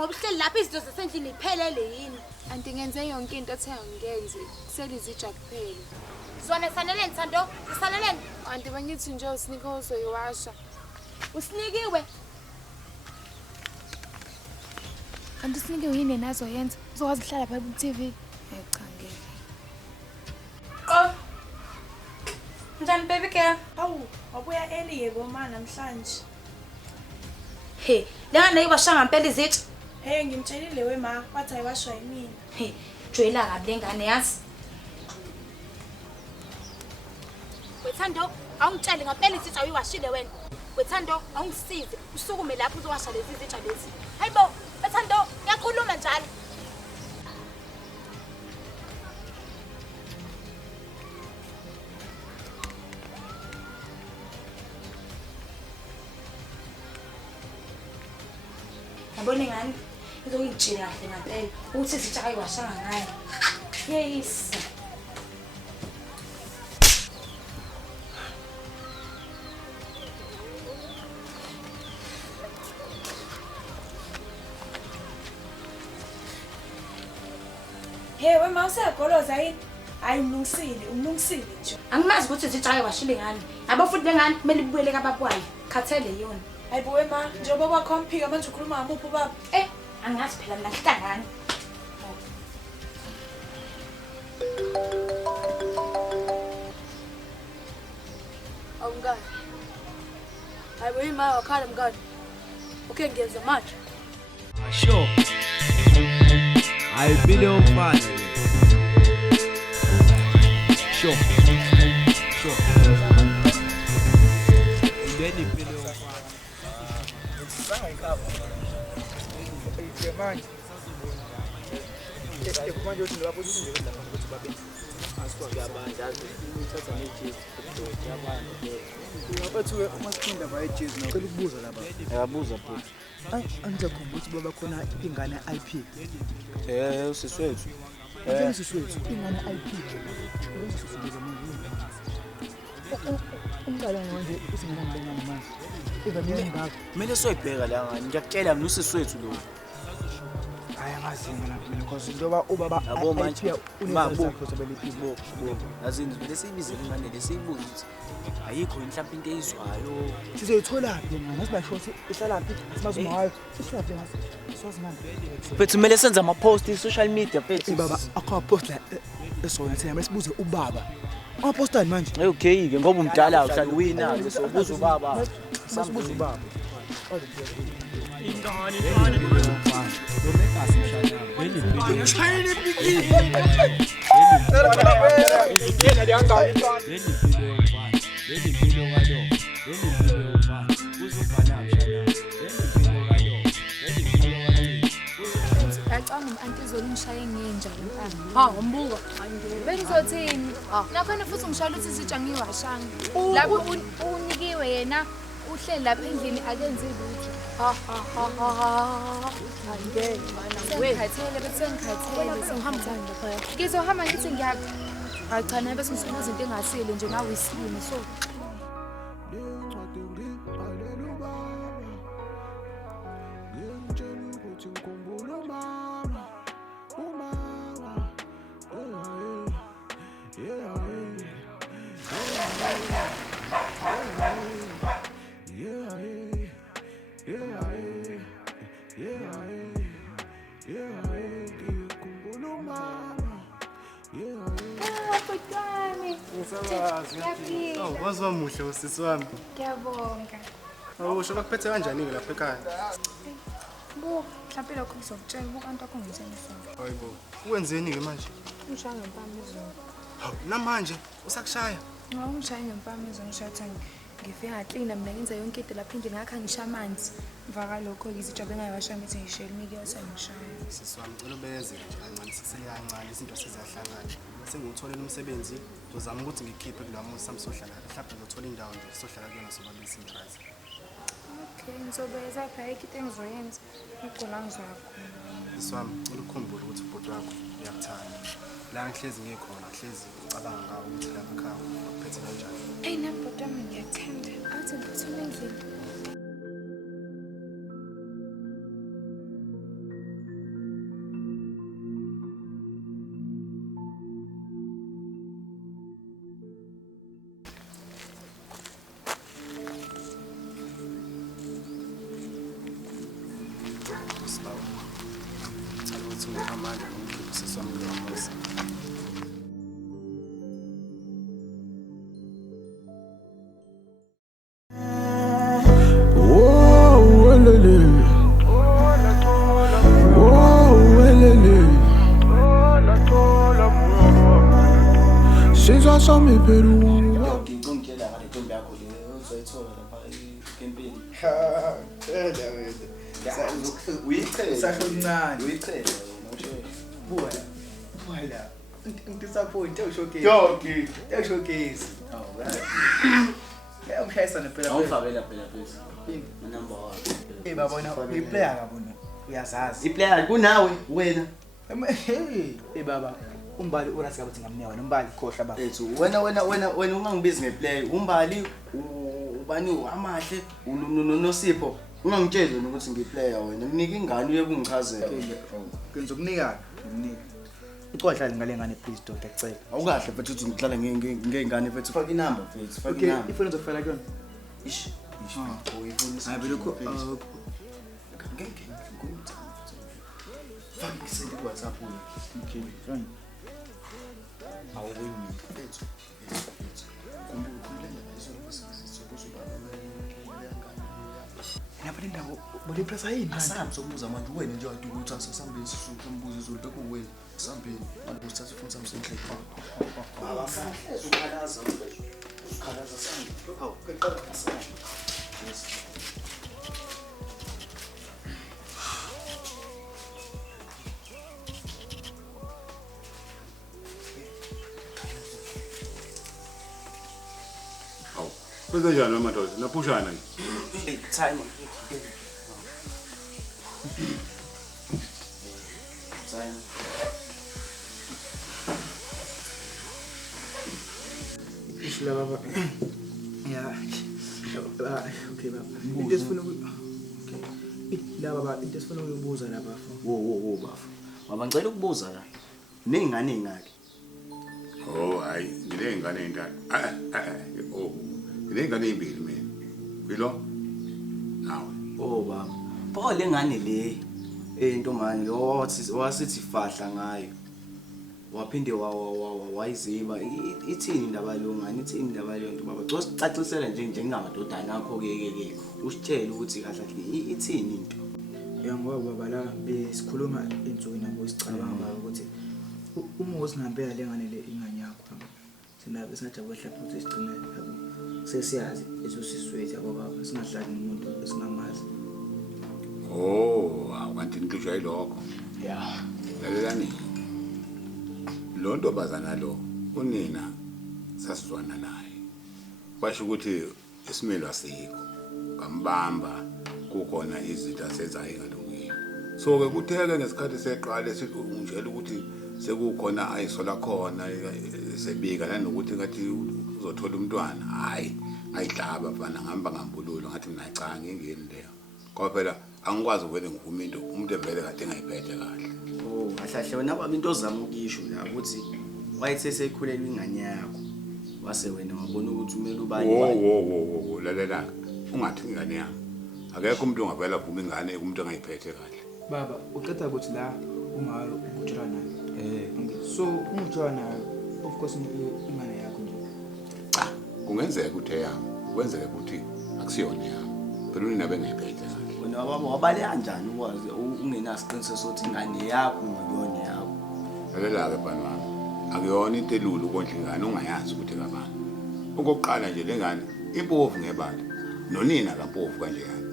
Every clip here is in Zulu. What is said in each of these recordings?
ngoba uhleli lapha izinto zasendlini iphelele yini? Anti ngenze yonke into ethe ngiyenze. Kusele izitsha kuphela. Zona saneleni Thando, zisaneleni. Anti bangithi nje usinike uzoyiwasha. Usinikiwe. Kanti usinikiwe yini nazo yenza? Uzokwazi ukuhlala phakathi ku-TV? Cha ngeke. Oh. Njani baby girl? Awu, wabuya early yebo ma namhlanje. He, lengane iwasha ngempela izitsha. Ngimtshelile wema, wathi ayiwashwa yimina. He, joyela kabi lengane yazi. Wethando, awungitshele ngempela izitsha uyiwashile wena. Wethando, awungisize. Usukume lapho uzowasha lezi izitsha lezi. Hayibo, Wethando, ngiyakhuluma njalo. Yabona ngani? Izongitshela kahle ngempela ukuthi izitsha ayiwashanga ngayo. Yes. Wema useyagoloza yini? Hayi umlungisile nje. Angimazi ukuthi izitsha ayiwashile ngani. Yabo futhi lengane kumele ibuyele kababwayo. Khathele yona. Hayibo wema, njengoba kwakhomphika manje ukhuluma ngamuphi ubaba? Angazi phela mina ngihlangana. Awungani. Hayibo yima wakhala mngani. Okay ngiyenza manje. Sure. I feel your fun. Sure. Then you feel your fun. Angizakhomba ukuthi baba khona ingane IP. Usiswethu. Usiswethu ingane IP. Umntwana manje usingana ngane manje. Ivamile ngakho. Kumele soyibheka la ngani. Ngiyakutshela mina usiswethu lo. Hayi angazinga lapha mina because njengoba ubaba yabo manje unezakho sebelithi bo. Yazini vele siyibize ingane lesiyibuza ukuthi ayikho mhlawumbe into eyizwayo. Sizoyithola phi ngane? Masibasho ukuthi ihlala phi? Simazi ngayo. Sihlala phi ngase? Siwazi ngani? Bethu kumele senze ama post e social media bethu. Baba akho post la esona thina masibuze ubaba. Apostani manje. Okay ke ngoba umdala uhlala wina ke sobuza ubaba. Masibuze ubaba. Ingane lo make us mshana. Vele China bigi. izikela liyangani. Vele impilo kwalo. Uzobhala mshana. Acanga anti zolimshaye ngenja lempama. Ha, umbuka. Bengizothini? Nakhona futhi ngishayela ukuthi izitsha ngiwashanga. Lapho unikiwe yena uhleli lapha endlini akenze lutho. Ha. Angeke mana Sengikhathele bese ngikhathele sengihamba lapha. Ngizohamba ngithi ngiyaphi? Hayi cha nabe sengisubuza into engasile nje nawe isilimo so. Wazwa muhle usisi wami. Ngiyabonga. Usho bakuphethe kanjani ke lapha ekhaya? Bo, mhlawumbe lokho ngizokutshela ukanti akungenzeni. Hayibo. Uwenzeni ke manje? Ngishaya ngempama izolo. Hawu, namanje usakushaya. Ngishaya ngempama izolo ngishatha ngifika ngaklina mina ngenza yonke into lapha endlini ngakha ngisha amanzi. Mva kalokho izitsha bengayiwasha ngithi ngishayela imikiyasa ngishaya. Sisi wami cela ubeze nje kancane sikusele kancane izinto sizahlangana. Sengutholela umsebenzi ngizozama ukuthi ngikhiphe kulamu samsohlala. Mhlawumbe ngizothola indawo nje sohlala kuyona soba besindrazi. Okay, ngizobeza phela into engizoyenza. Ngigcona ngizakho. Sisi wami cela ukukhumbula ukuthi ubhuti wakho uyakuthanda. La ngihlezi ngikhona hlezi ucabanga ngawo ukuthi lapha ekhaya uphethe kanjani. Hey nabhodwa mina ngiyathanda. Athi ngiphuthuma endlini. amandla ngokukhipha sesami ngamusa. Ngicela ngale ntombi yakho le uzoyithola lapha ekempini. Usahlomncane. Uyichela Buya. Buya. Disappoint showcase. Yoki. Showcase. Oh, right. Ngiyashayisa nephela. awufakela phela bese. Number 1. Baba wena uyiplayer kabona. Uyazazi. Iplayer kunawe wena. Hey baba. Umbali urasika ukuthi ngamnyawa nombali khohla baba. Ethu wena ungangibizi ngeplay. Umbali ubani amahle uNosipho. Ungangitsheli wena ukuthi ngiplayer wena. Nginika ingane uye kungichazela. Ngizokunika nginika. Ucohla ngale ngane please doctor ecela. Awukahle futhi uthi ngihlala ngengane futhi faka inamba futhi faka inamba. Okay, ifoni uzofela kuyona. Ish. Uyifuna Hayi belokho ngeke ngikuthi. Faka isende ku WhatsApp uye. okay, fine. Awuboni futhi. Kumbulela isokusuba Lapha indawo bole press ayini? asabi sokubuza manje wena nje wathi ukuthi asasambeni sizokumbuza izolo bekuwena sambeni manje usithatha ifoni sami senhleke baba sahleze ukhalaza ukhalaza sami hawu keqala sami yes Kwenze njani amadoda? Naphushana nje. hey time Ishla baba. Yeah. Okay baba. Into sifuna okay. La baba into sifuna ukubuza la bafo. wo bafu ngicela ukubuza la nengane engaki Oh hayi, ngile ngane endala. Oh. Ngile ngane ezimbili mina. Yilo? Nawe. oh baba pho lengane le intomani lo wasithi fahla ngayo waphinde wayiziba ithini indaba longani ithini indaba yonto baba cosicacisela nje njengamadodana akho ke usitshela ukuthi kahle kahle ithini into Yangoba baba la besikhuluma insukwini nabo sicabanga ukuthi uma usingempela lengane le ingane yakho sinabe singajabula lapho ukuthi sigcine lapho sesiyazi esosiswethu yabo baba singahlali nomuntu esingamazi. Oh, awanti ngixoxa yilokho. yeah Lalelani. Lo ntobazana lo unina sasizwana naye. Basho ukuthi isimelo asikho. Ngambamba kukhona izitha sezayo ngalungile. So ke kutheke ngesikhathi seqala ngitshela ukuthi sekukhona ayisola khona sebika nanokuthi ngathi uzothola umntwana. Hayi, ayidlaba bafana ngihamba ngambululo ngathi mina cha ngingeni leyo. Ngoba phela angikwazi ukuvele ngivume into umuntu evele kade engayiphethe kahle. oh kahle wena baba into ozama ukisho la ukuthi wayethe sekhulelwa ingane yakho wase wena wabona ukuthi umele ubani Wo lalela ungathi ingane yami. Akekho umuntu ongavela vuma ingane umuntu engayiphethe kahle. Baba uqeda ukuthi la ungayo ukutshela naye. So umutshela naye of course ingane yakho nje. Cha, kungenzeka ukuthi eyami, kwenzeke ukuthi akusiyona yami. Phela unina bengayiphethe kahle. wena baba wabale kanjani ukwazi ungenasiqiniseko sokuthi ingane yakho ngiyona yakho Lalela ke bani wami. Akuyona into elulu ukondla ingane ungayazi ukuthi kabani. Okokuqala nje lengane impofu ngebala. Nonina kampofu kanje yani.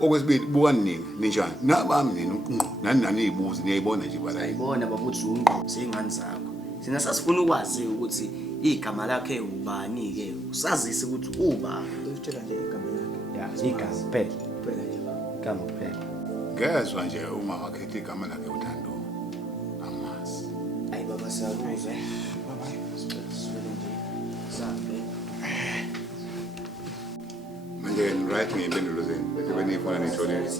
Okwesibili buka nini ninjani? Nabami nini uqinqo. Nani izibuzi niyayibona nje bala. ayibona baba uthi ungqo seyingane zakho sina sasifuna ukwazi ukuthi igama lakhe ubani ke usazise ukuthi uba Utshela nje igama lakhe. yeah igama kuphela Phela nje baba. igama kuphela Ngezwe nje uma wakhetha igama lakhe uThando. Amazi. ayi baba siyakuzwa baba sicela sivele nje sabe Manje right ngiyimpendulo zenu. Bese benifuna nitholele.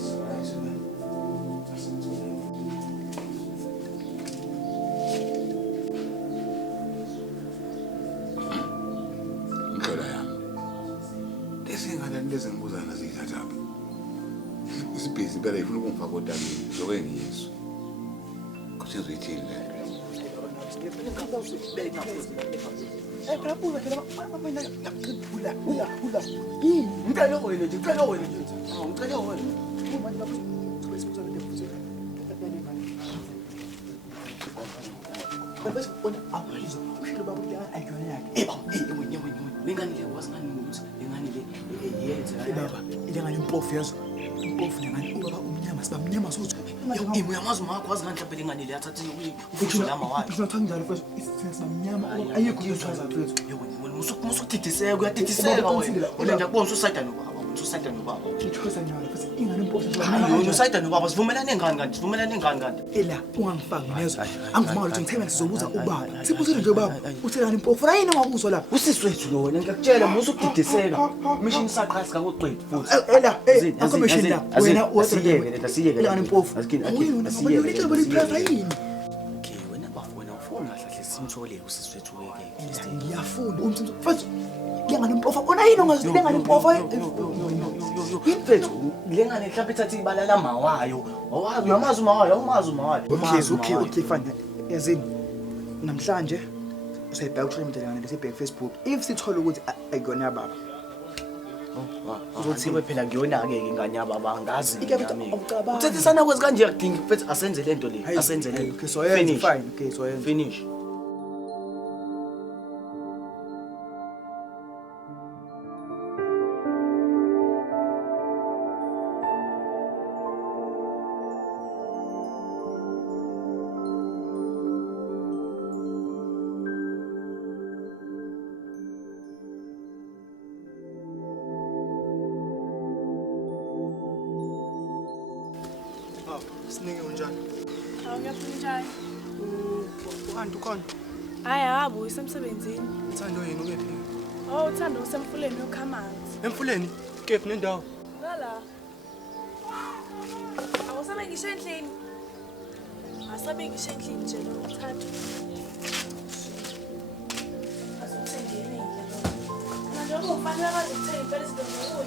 Ngicela yami. Lesingane lezi ngibuzana ziyithathaphi. Isibhizi impela ifuna ukungifaka odabeni lokho engiyizwa. insizwe ithini le? Ilengane impofu yazo. Impofu lengane ubaba umnyama sibamnyama sothi. Uyamazi umakwazi ngani mhlawumbe lengane le athathe ufusho lama wayo. Uzothanda njalo mfethu sibamnyama ayikho uchaza mfethu. Musukudidiseka uyadidiseka wena. Wena nje kubona usayida nobaba. Usayida nobaba. Ngithokoza njalo mfethu ingane impofu. Hayi usayida nobaba sivumelane ngani kanti? Sivumelane ngani kanti? Ela ungangifaki nezo. Angivuma ukuthi ngithemba sizobuza ubaba. Siphuzile nje ubaba. Uthela impofu ayini ongakuzwa lapha. Usiswethu lo wena ngiyakutshela musukudidiseka. Mission saqhasi kakuqedi futhi. Ela akomishini la wena asiyeke asiyeke ingane impofu. Wena ngiyolithe balipheza yini? Okay wena bafuna ufuna kahle simthole usiswethu weke. Ngiyafuna umthetho mfethu ingane impofu ona yini ongazile ingane impofu Imfethu lengane mhlawumbe ithathe ibala lama wayo. Awazi uyamazi umawayo, awumazi umawayo. Okay fine. Yazini namhlanje usayibheka uthole lesibheka Facebook. If sithola ukuthi ayikona baba. Uzothiwe phela ngiyona ke ingane yababa ngazi. Uthethisana kwezi kanje yakudinga mfethu asenze lento le, asenze le. Okay so yeah fine. Okay so yeah finish. Siningi unjani? Awuyaphunjani? Uhantu khona? Hayi akabuyi semsebenzini. Uthando yini ukephi? Oh uthando usemfuleni yokhamanzi. Emfuleni? Kephi nendawo? Ngala. Awusabe ngisho endlini. Asabe ngisho endlini nje lo uthando. Asithengele yini? Manje ukufanele bazithenga impela izinto zokudla.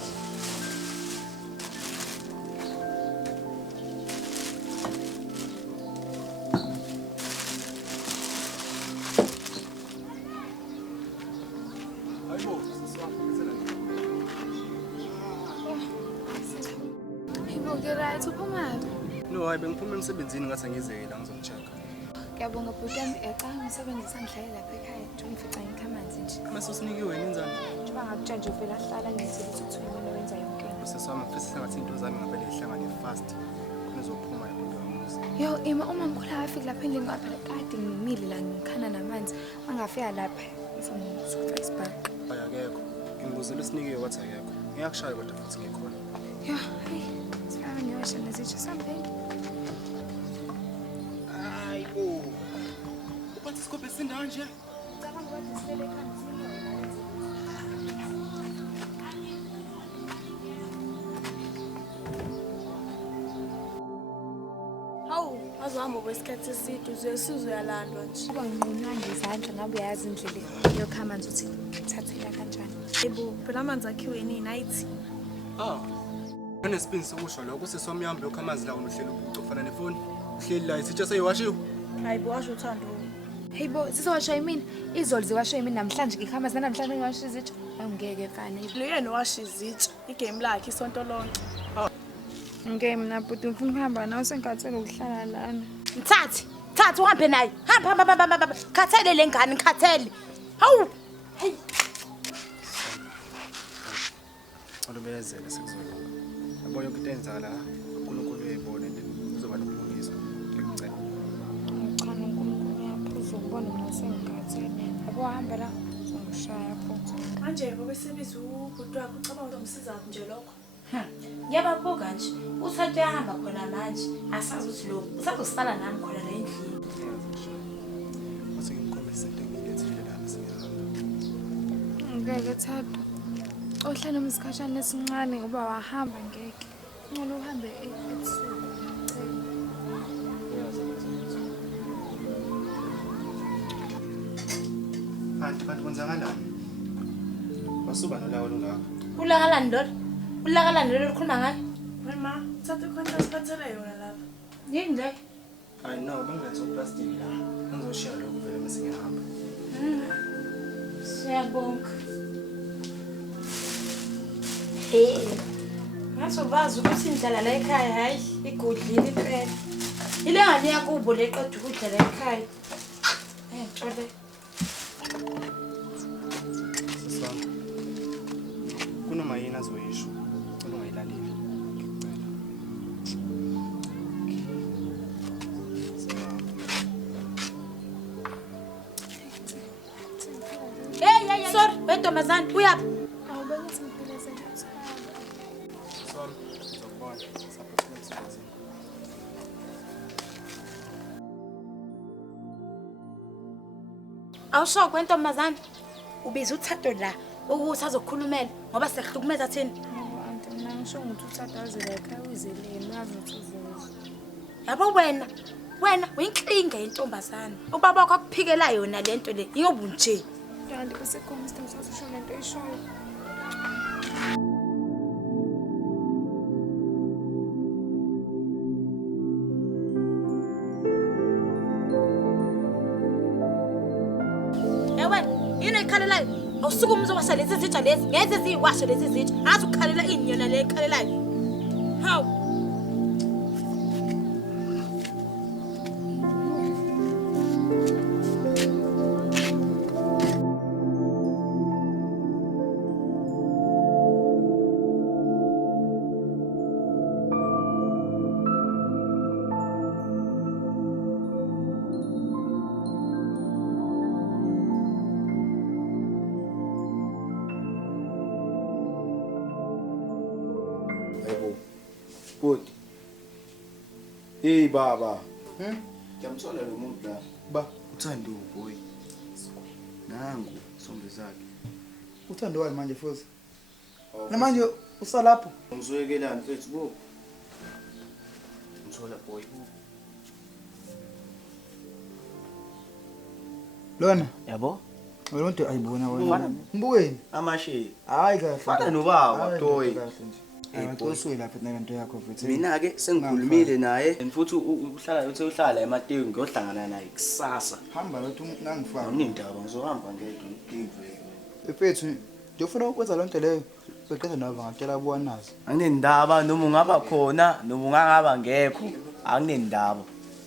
Right uphumaphi? No, hayi bengiphuma emsebenzini ngathi angizela ngizokucheka. Ngiyabonga bhuti wami ecanga umsebenzi sangihlale lapha ekhaya ngifica ngikhamanzi nje. Mase usinikiwe nenzani? Njengoba ngakutshela uvela hlala ngithi ukuthi wena wenza yonke into. Sesami mfisi sengathi into zami ngavele ihlangane fast. Khona uzophuma lapho ngiyamuza. Yo ima uma mkhulu afika lapha endlini ngapha kade ngimile la ngikhana namanzi angafika lapha ngizofika isibhaqa. Ayakekho. Ngibuzela usinikiwe wathi akekho. Ngiyakushaya kodwa futhi ngikhona. Yo hey sifana niyosha nezitsha sambeni. Hayibo. Uphathi isikophe sindawo nje? Cabanga ukuthi sisele ekhaya. Hawu, azohamba kwesikhathi eside uzesizwe yalandwa nje. Kuba ngqonywa ngezandla ngabe uyazi indlela yokhamanzi uthi thathela kanjani. Yebo, phela amanzi akhiwe nini ayithi. Kunesipini sokusho lokho sesomyambi yokhamanzi la unohlelo ucofana nefoni. Uhleli la isitsha seyiwashiwe. Hayibo washo uthando. Hey bo, sizowasha yimini. Izolo ziwasha yimini namhlanje ngikhamanzi namhlanje ngiwasha izitsha. Angeke mfana. Lo yena washa izitsha, igame lakhe isonto lonke. Ngeke mina bhuti ngifuna ukuhamba nawe sengathela ukuhlala lana. Thathi uhambe naye. Hamba. Khathele lengane, khathele. Hawu. Hey. Olubezele sekuzolo. Yabo yonke into enzakala uNkulunkulu uyayibona and uzoba nobulungiswa. Ngikucela. Cha uNkulunkulu uyaphuza ukubona mina sengathela. Yabo hamba la ngishaya phansi. Manje ngoba sebiza ubhuti wakhe ucabanga ukumsiza nje lokho. Ngiyababuka nje. Uthathe yahamba khona manje. Asazi ukuthi lo usazosala nami khona la endlini. Mase ngikhombisa into engiyilethile la sengiyahamba. Ngeke thatha. Ohlala umsikhashana esincane ngoba wahamba ngeke. Ngcono uhambe ebusuku. Kanti kwenzakalani? Basuba nolawo lungaka. Ulakalani lolo? Ulakalani lolo likhuluma ngani? Mama, uthathe icontract siphathele yona lapha. Yini nje? Hayi no, bengilethe uplastic la. Ngizoshiya lokho vele mase ngihamba. Siyabonga. Ngazobazi ukuthi indlala la ekhaya hayi igudlile impela. Ile ngane yakubo leqeda ukudla la ekhaya. Ntole. Siswami. Kunoma yini azoyisho. Ngicela ungayilaleli. Hey, sorry, wentombazane, uyaphi? Awubengithi ngipheleze nje. Siswami, ngizokubona. Saphothela emsebenzini. Awusho kwentombazane. Ubiza uThado la ukuthi azokukhulumela ngoba sekuhlukumeza thina. Anti mina ngisho ukuthi uThado azele ekhaya uyizeleni uyazothi uzoza. Yabo wena uyinkinga yentombazane. Ubaba wakho akuphikela yona lento le. Ingoba nje. Kanti usekhona isidingo sasho lento eshoyo. Yini ekhalelayo? Awusuke umzowasha lezi zitsha lezi. Ngeze ziyiwashe lezi zitsha. Azi ukukhalela inyona le ekhalelayo. Hawu. Bhuti. Hey baba. Ngiyamthola lo muntu la. Ba, Uthando boy. Nangu sombe zakhe. uthando wayo manje futhi. Namanje usalapho. Ngizwekelani mfethu bo? Ngithola boy. Lona, Yabo? wena umuntu ayibona wena. Mbukeni. Amashe. Hayi kahle. Fana nobaba toy. Ayixoswe lapha nalento yakho futhi. Mina ke sengikhulumile naye futhi uhlala emateki ngiyohlangana naye kusasa. Hamba lothi ngangifaka. Awunindaba ngizohamba ngedwa ngivele. Efethu, ngiyofuna ukwenza lonto leyo. Soqeda nabo ngacela abanazi. Anginendaba noma ungaba khona noma ungangaba ngekho anginendaba.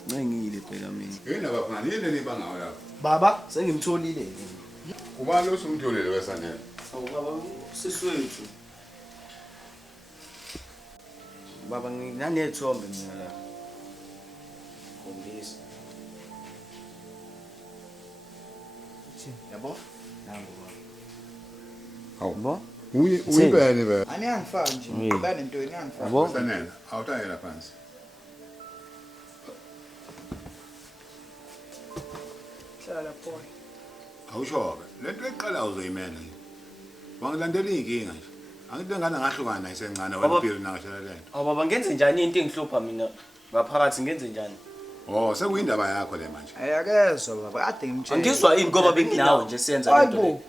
Ncengile phela mina. Yini abafana yini nibangawo lapho? Baba sengimtholile. Ubani osumtholile wesanele? Awu baba siswethu. Baba nginanethombe mina la. Khombisa. Yabo? Nangu baba. Hawu. Yabo? Uyibene be. Ani angifaki nje. Bane into ngiyangifaka. Yabo? Wesanele, awutayela phansi. Hlala lapho. Awushoke. Lento eqala uzoyimela nje. Wangilandela inkinga nje. Angithi ngane ngahlukana naye sencane wena Phiri nangashala lento. Awu baba ngenze njani into engihlupha mina ngaphakathi ngenze njani? Oh, sekuyindaba yakho le manje. Ayakezwa baba, ade ngimtshela. Angizwa ini ngoba benginawe nje siyenza lento le.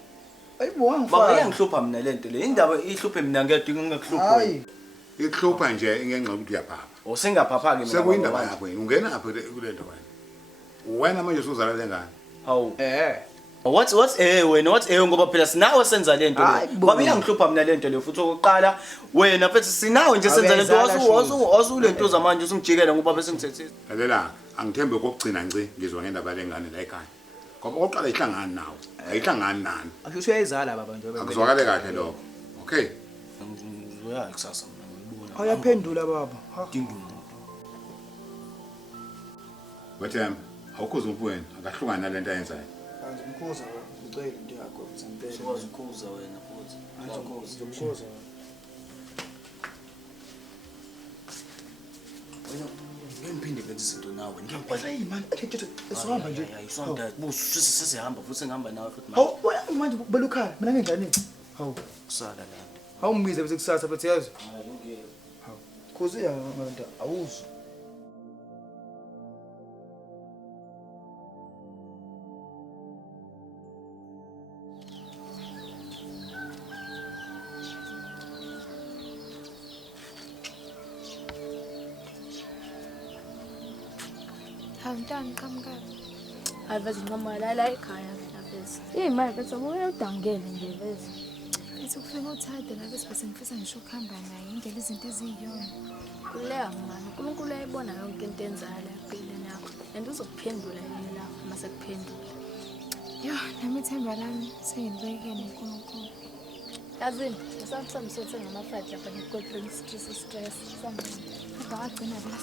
Ayibo Baba wangifaka. iyangihlupha mina lento le. Indaba ihluphe mina ngedwa ingekuhlupha. Hayi. Ikuhlupha nje ingenxa ukuthi uyaphapha. Usengaphaphaki mina. Sekuyindaba yakho yini. Ungena apha kule nto wena. Wena manje usuzala lengane. Hawu. What's wena what ngoba phela sinawe senza lento le. Baba iyangihlupha mina lento le futhi okokuqala wena mfethu sinawe nje senza lento wasulento zamanje usungijikela ngoba bese ngithethisa. Lalela, angithembe kokugcina nci ngizwa ngendaba lengane la ekhaya. Ngoba oqala ihlangana nawo. Ayihlangani nani. Akusho uyayizala baba nje. Akuzwakale kahle lokho. Okay. Ngizoya kusasa mina ngibona. Awuyaphendula baba. Dindumo. Wethemba, awukhuza umpweni, akahlukana nalento ayenzayo. Kanti ngikhuza ngicela into yakho ukuthi ngempela. Sikwazi ukukhuza wena futhi. Ngikhuza. Wena ngiphinde ngenze izinto nawe. Hey man, esihamba nje. Isonto busisihamba futhi ngihamba nawe futhi Hawu, manje belukhala. Mina ngenjani? Hawu, kusala la. awumbize bese kusasa futhi yazi. Hayi ngeke. Hawu. Khuzi ya nganta awuzu. Ntani qhamuka. Aveze nqamuka la ekhaya aveze. Imali bethu uyawudangele nje veze. Bese kufika uthade la bese ngifisa ngisho ukuhamba naye indlela izinto eziyiyona. Kuleya mngani uNkulunkulu uyayibona yonke into enzayo la empilweni yakho. And uzokuphendula yini la uma sekuphendula. Yo, nami ithemba lami sengilibekele uNkulunkulu. Yazini, sami sothe ngama-flight lapha ne-cold drinks stress. Sami. Kodwa wagcina la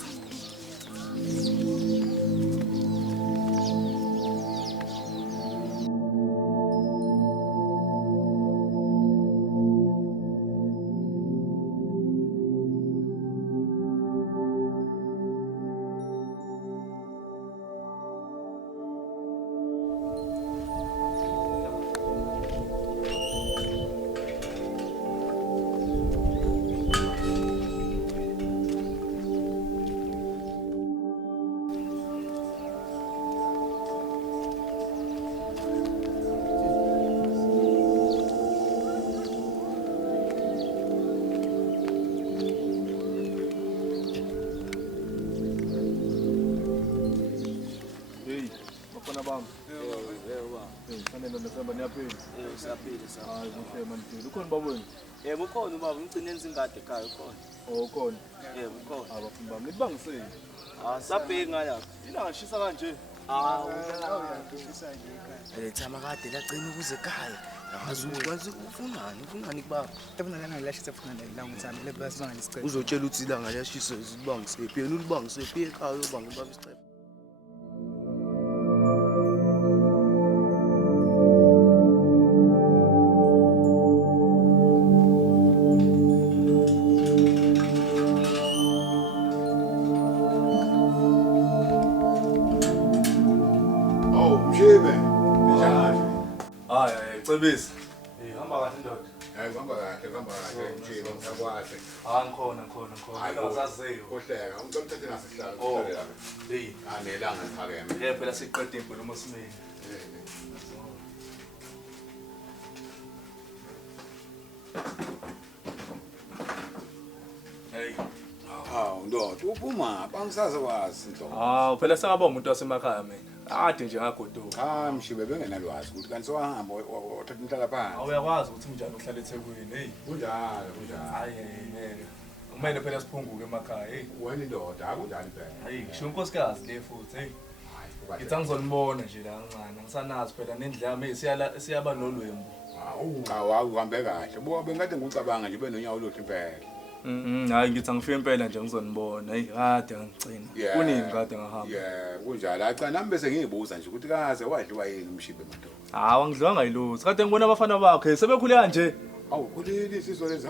Ukhona ubaba umgcine ingadi ekhaya ukhona. Ukhona. Ukhona. Abafundi bami nibangiseni. Sabheki ngala. Ilanga shisa kanje. Thama kade lagcina ukuze ekhaya. Yazi ukwazi ufunani kubaba. Yabona lana lashisa funa la ngithanda le basi bangalisiqeda. Uzotshela ukuthi ilanga liyashisa izibangise yena ulibangise ekhaya uyobanga ubaba isicebo. Cebisi. Hamba kahle ndoda. Hayi hamba kahle mjilo ngiyakwazi. Ngikhona. Ngazaziyo. Kohleka, umntwana uthathe nasihlalo uhlale lapha. Hey, Nelanga liphakeme. phela siqede inkulumo simini. Hey. Hawu ndoda, uphuma bangisaze wazi Nhlobo. Phela sengaba umuntu wasemakhaya mina. Ade nje ngagoduka. Mshibe bengenalwazi ukuthi kanti sewahamba wathatha inhlala phansi. Awuyakwazi ukuthi njani uhlala eThekwini. Hey, Kunjalo. hayi ngeke. Kumele phela siphunguke emakhaya. Hey, Wena indoda akunjani phela. hayi ngisho unkosikazi le futhi. Hey, ngithi angizonibona nje la kancane. Angisanazi phela nendlame siyaba nolwembu. Hawu uhambe kahle. Buka bengade ngicabanga nje benonyawo lothi impela. Hayi ngithi angifike impela nje ngizonibona. Hey, kade ngicina. Kunini kade ngahamba. Kunjalo. Acha nami bese ngiyibuza nje ukuthi kaze wadliwa yini umshibe madoda. Angidliwanga yiluthi. Kade ngibona abafana bakhe sebekhule kanje. Awu kuleli isizwe lezi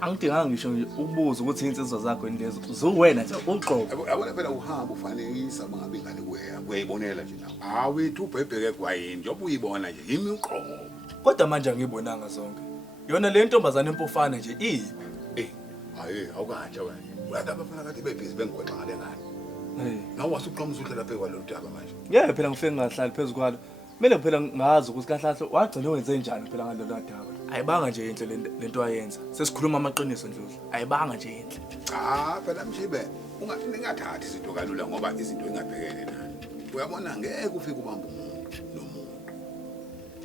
Angidinganga ngisho nje ukubuza ukuthi insizwa zakho lezo zuwena nje uqobo. Yabona phela uhamba ufanekisa bangabe ingane kuyayibonela nje nawe. Awethu ubhebheke kwayini njengoba uyibona nje yimi uqobo. Kodwa manje angibonanga zonke. Yona le ntombazana empofana nje ipi. Hayi awukahle wena. Uyada abafana kade bebhizi bengigwexa ngale ngane. Nawe wasuqhamuza uhlala phe kwalo daba manje. Yebo phela ngifike ngahlali phezulu kwalo. Kumele phela ngazi ukuthi kahlahle wagcina wenze njani phela ngalelo daba. Ayibanga nje inhle lento ayenza. Sesikhuluma amaqiniso Ndlovu. Ayibanga nje inhle. Phela Mshibe ungathathi izinto kalula ngoba izinto ingabhekene nani. Uyabona ngeke ufike ubamba umuntu nomuntu.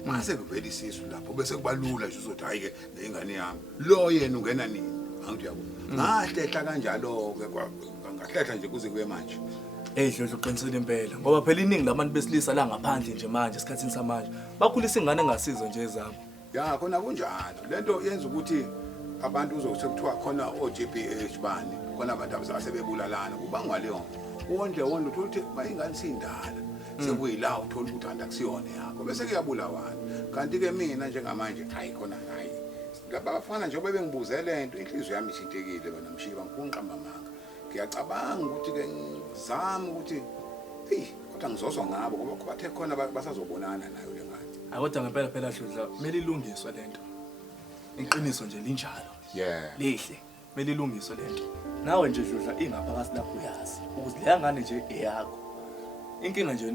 Mase kuvela isisu lapho bese kubalula nje uzothi hayi ke ingane yami. Lo yena ungena nini? Angithi uyabona. Ngahlehla kanjalo ke ngahlehla nje kuze kuye manje. Ndlovu uqinisile impela ngoba phela iningi labantu besilisa la ngaphandle nje manje esikhathini samanje bakhulisa ingane engasizo nje ezabo. Ya khona kunjalo. Lento yenza ukuthi abantu uzothi kuthiwa khona o-GBH bani khona abantu abasebebulalana kubangwa leyo wonke ukuthi bayingane sindala sekuyila uthola ukuthi andakusiyona yakho bese kuyabulawana kanti ke mina njengamanje hayi khona hayi ngabafana nje bebengibuze lento inhliziyo yami ishintekile wena Mshiba ngikunqamba manga ngiyacabanga ukuthi ke ngizama ukuthi kodwa ngizozwa ngabo ngoba kubathe khona basazobonana nayo le ngane. Kodwa ngempela phela Dludla kumele ilungiswe lento. Iqiniso nje linjalo. Lihle. Kumele ilungiswe lento. Nawe nje Dludla ingaphakathi lapho uyazi ukuthi le ngane nje eyakho. Inkinga nje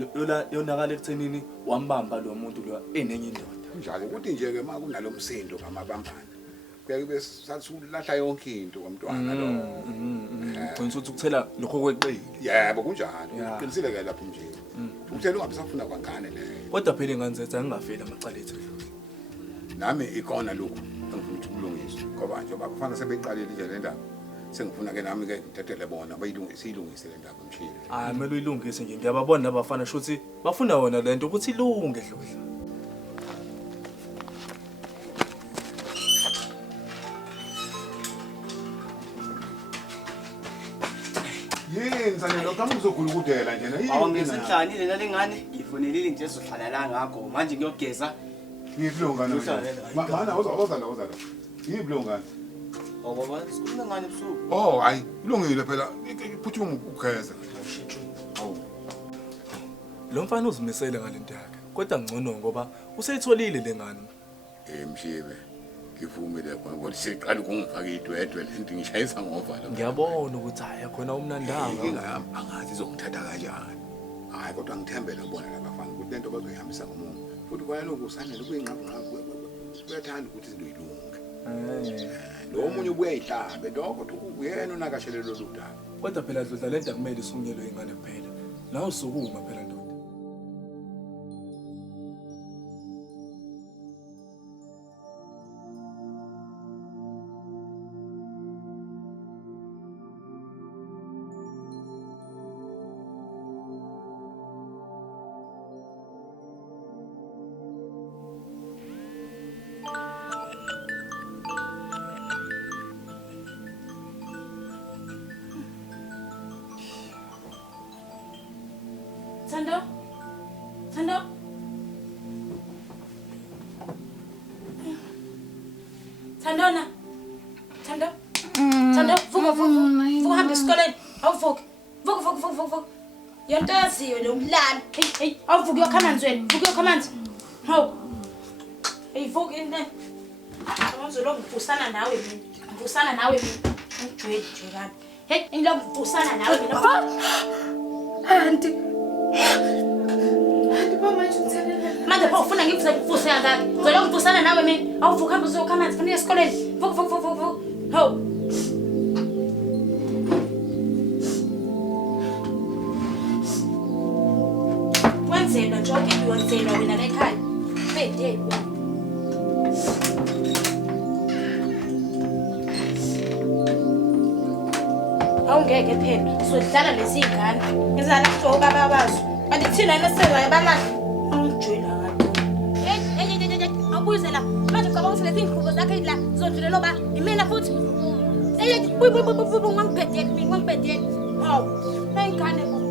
yonakala ekuthenini wambamba lo muntu lo enenye indoda. Njalo ukuthi nje ke makunalo msindo ngamabambana kuyaye kube sathi ulahla yonke into kwamntwana lo. Kwenza ukuthi ukuthela lokho kweqile. Yebo kunjalo. Uqinisile ke lapho nje. Ukuthela ungabisafuna kwangane leyo. Kodwa phela inganzetha ngingafeli amacala ethu. Nami ikona lokhu engifuna ukuthi kulungiswe ngoba nje bafana sebeqalile nje le ndaba. Sengifuna ke nami ke ngithathele bona bayilungise le ndaba mshini. Hayi kumele uyilungise nje ngiyababona nabafana shothi bafuna wona lento ukuthi ilunge Dludla. Yini sane lo kama uzogula ukudela nje na. Awungesenhlani lena lengane ngifonelile nje ezohlala la ngakho manje ngiyogeza. Yiblongana. Mana uza la. Yiblongana. Oh baba sikhuluma ngani ebusuku? Oh hayi ilungile phela iphuthuma ukukheza. Awu. Lo mfana uzimisele ngalento yakhe kodwa ngcono ngoba useyitholile lengane. Mshibe. Ngivumile ngoba siqala ukungifaka idwedwe lento ngishayisa ngovala. Ngiyabona ukuthi hayi khona umnandanga. Angathi izongithatha kanjani. Hayi kodwa ngithembele bona labafana ukuthi lento bazoyihambisa ngomumo. Futhi kwaloko usanele kuyingqaqo kuyathanda ukuthi izinto yilunge. Lo munye ubuye ihlabe lokho uyena onakashelelo lodaba. Kodwa phela Dludla lento akumele isungelwe ingane kuphela. Nawe usukuma phela ndoda. Thando, vuka hamba esikoleni. Awuvuki. Vuka. Yonto yaziyo lo mlalo. Hey, awuvuki yokhamanzi wena. Vuka yokhamanzi. Hawu. Hey, vuka ine. Awuzolo ngivusana nawe mina. Ngivusana nawe mina. Ungijwayele nje kabi. Hey, ingilo ngivusana nawe mina. Auntie mama uthele. Manje pho ufuna ngivuse ngakho. Ngizolo ngivusana nawe mina. Awuvuka hamba uzokhamanzi fanele esikoleni. Vuka. Hawu. Wenzelwa njonke wenzelwa wena la ekhaya. Bede. Awungeke phela. Sodlala lesingane. Ngizala kuzo baba bazo. Kanti thina nesezwa yabalahla. Ungijwela kabi. Hey. Awubuze la. Manje cabanga ukuthi lezi inkqubo zakhe la zodlulela ba imina futhi. Buy, ngangibhedele. Hawu. Nayingane bo.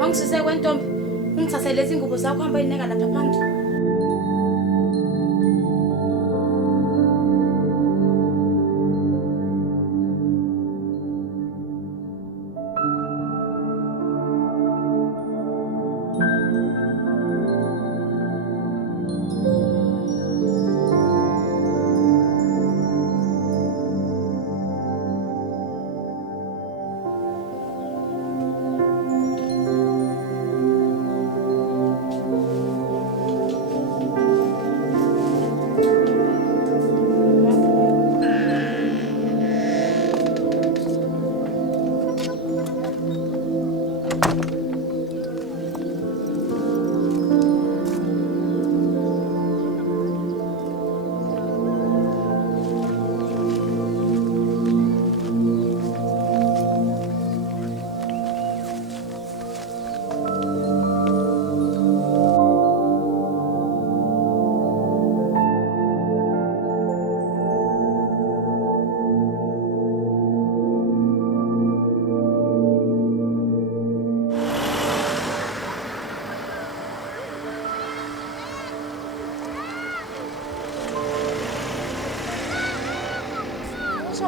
Angisize kwentombi. Ungithathe lezi ngubo zakho hamba ineka lapha phansi.